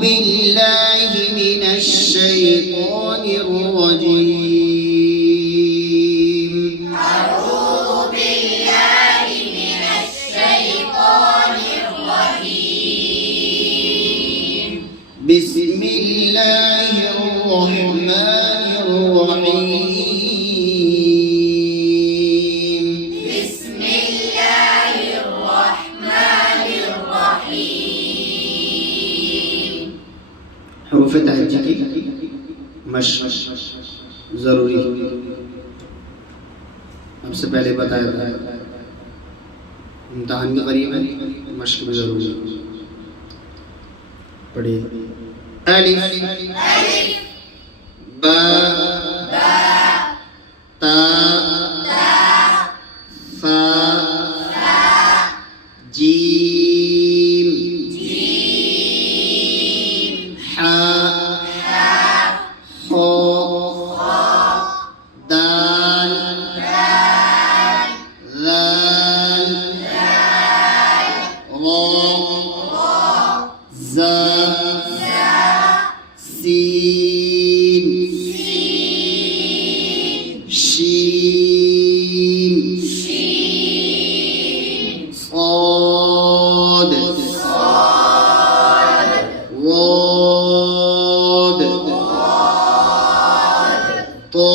بالله من الشيطان الرجيم. أعوذ بالله من الشيطان الرجيم. بسم الله الرحمن الرحيم. بسم الله الرحمن الرحيم. حروف تهجی کی مشق ضروری ہم سے پہلے بتایا تھا، امتحان بھی قریب ہے، مشق بھی ضروری ہے. پڑھیے. الف با تا فا جیم حا خا دال ذال را زا سين شين صاد ضاد طا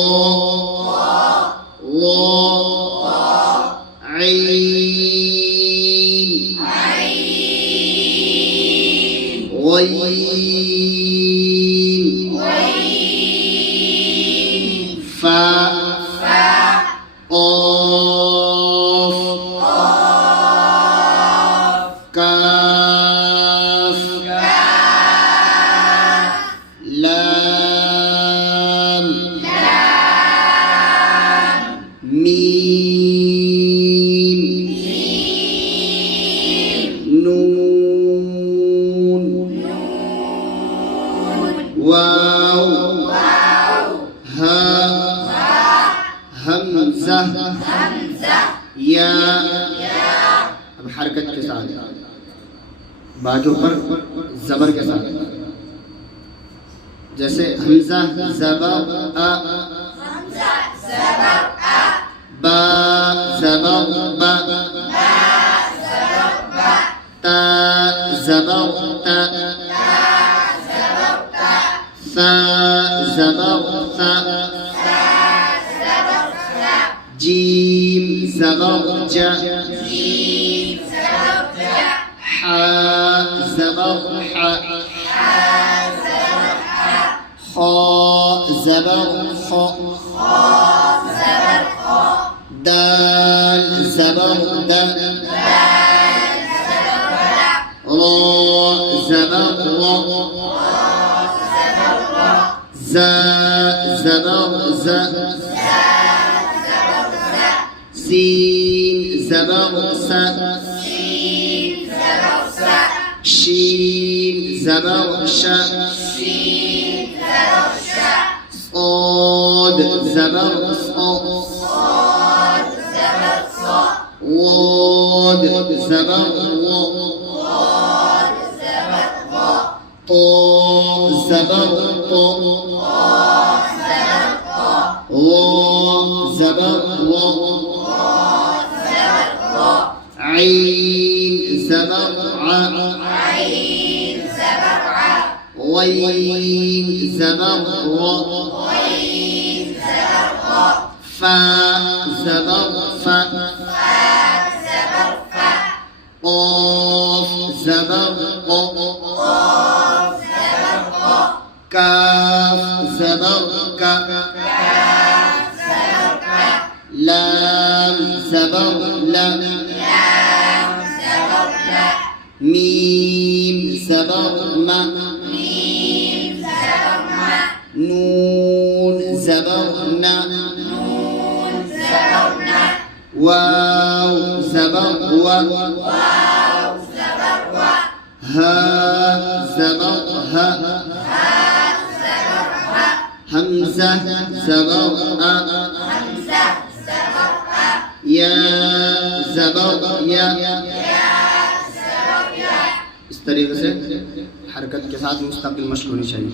عين غين فا قاف كاف لام ميم نون واو ها همزة یا. اب حرکت کے ساتھ باجوں پر زبر کے ساتھ، جیسے حمزہ زبر ا، با زبر با، تا زبر تا، ثا زبر ثا، جيم زبر جا، حا زبر حا، خا زبر خا، دال زبر دا، را زبر را، زا زبر زا، سين زبر سا، شين زبر شا، صاد زبر صا، واد زبر وا، طا زبر طا، را زبر را، عين زبر ع، غين زبر را، فا زبر فا، قاف زبر قا، كاف زبر كا، لام زبر لا، ميم زبر ما، نون زبر نا، واو زبر وا، ها زبر ها، همزة زبر أ، يا زبر يا. اس طریقے سے हरकत के साथ मुस्तकिल मश्क होनी चाहिए।